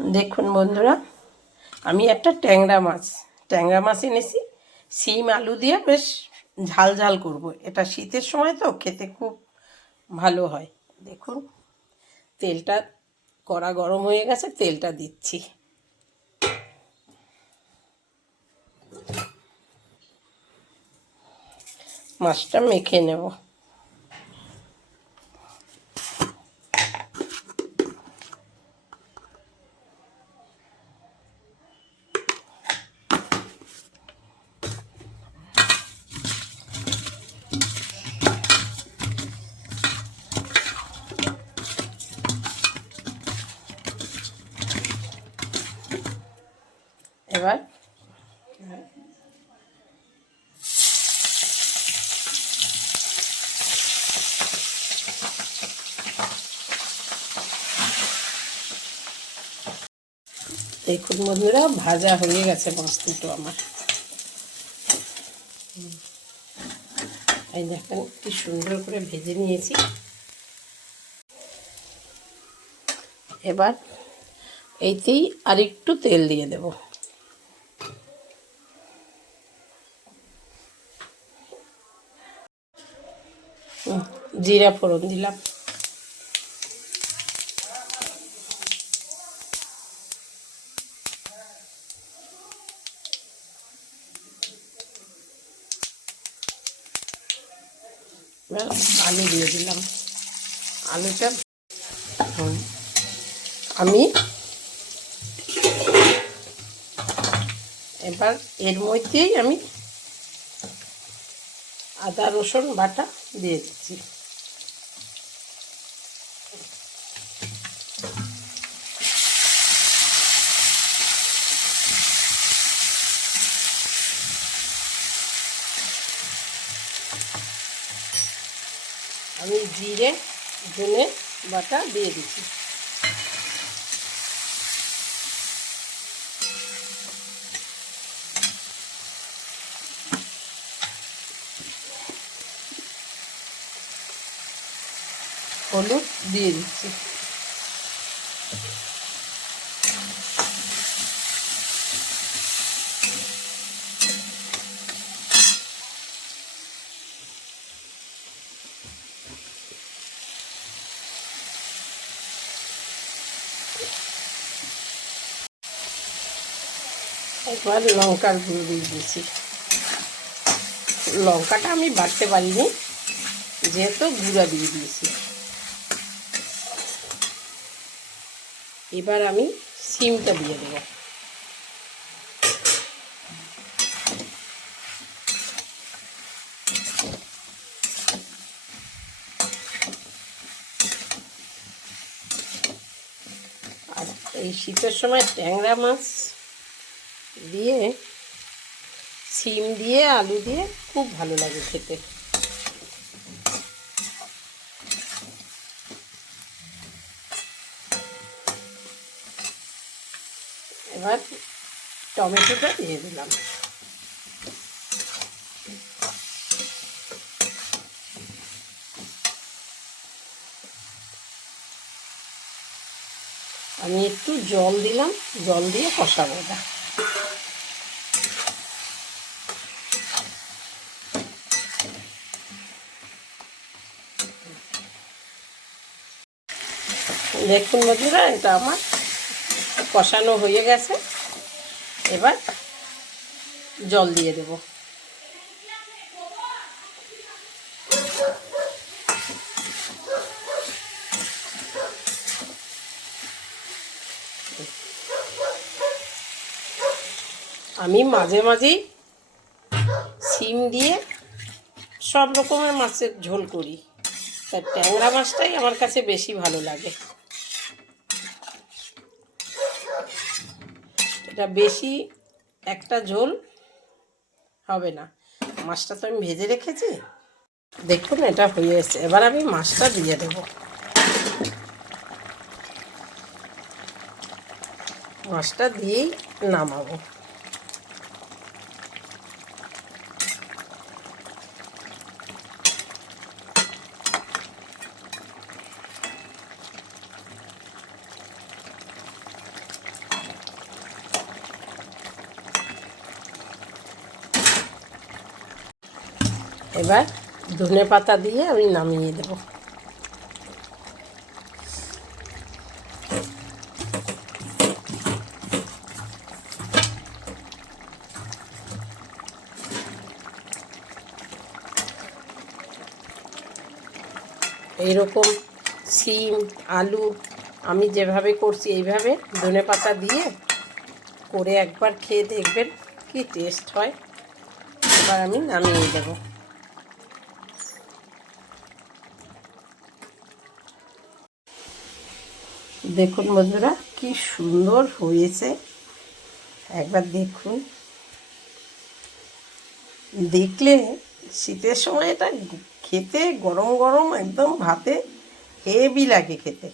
দেখুন বন্ধুরা, আমি একটা ট্যাংরা মাছ ট্যাংরা মাছ এনেছি। সিম আলু দিয়ে বেশ ঝাল ঝাল করব। এটা শীতের সময় তো খেতে খুব ভালো হয়। দেখুন, তেলটা কড়া গরম হয়ে গেছে, তেলটা দিচ্ছি। মাছটা মেখে নেব। এবার দেখুন বন্ধুরা, ভাজা হয়ে গেছে মাছ দুটো আমার। এই দেখেন কি সুন্দর করে ভেজে নিয়েছি। এবার এইতেই আর একটু তেল দিয়ে দেব। জিরা ফোড়ন দিলাম। আলু দিয়ে দিলাম। আলুটা আমি এবার এর মধ্যেই আমি আদা রসুন বাটা দিয়ে দিচ্ছি। আমি জিরে ধনে বাটা দিয়ে দিচ্ছি। হলুদ দিয়ে দিচ্ছি। একবার লঙ্কার গুঁড়ো দিয়ে দিয়েছি লঙ্কাটা আমি বাড়তে পারিনি, যেহেতু গুঁড়া দিয়ে দিয়েছি। এবার আমি সিমটা দিয়ে দেবো। আর এই শীতের সময় ট্যাংরা মাছ দিয়ে, সিম দিয়ে, আলু দিয়ে খুব ভালো লাগে খেতে। এবার টমেটোটা দিয়ে দিলাম। আমি একটু জল দিলাম, জল দিয়ে কষাবো এটা। দেখুন বন্ধুরা, এটা আমার কষানো হয়ে গেছে। এবার জল দিয়ে দেব। আমি মাঝে মাঝেই সিম দিয়ে সব রকমের মাছের ঝোল করি। তা ট্যাংরা মাছটাই আমার কাছে বেশি ভালো লাগে। এটা বেশি একটা ঝোল হবে না। মাছটা তো আমি ভেজে রেখেছি। দেখুন, এটা হয়ে এসছে। এবার আমি মাছটা দিয়ে দেব। মাছটা দিয়েই নামাবো। এবার ধনে পাতা দিয়ে আমি নামিয়ে দেবো। এইরকম সিম আলু আমি যেভাবে করছি এইভাবে ধনে পাতা দিয়ে করে একবার খেয়ে দেখবেন কি টেস্ট হয়। এবার আমি নামিয়ে দেব। দেখুন বন্ধুরা, কি সুন্দর হয়েছে। একবার দেখুন। দেখলে শীতের সময় এটা খেতে গরম গরম একদম ভাতে হেভি লাগে খেতে।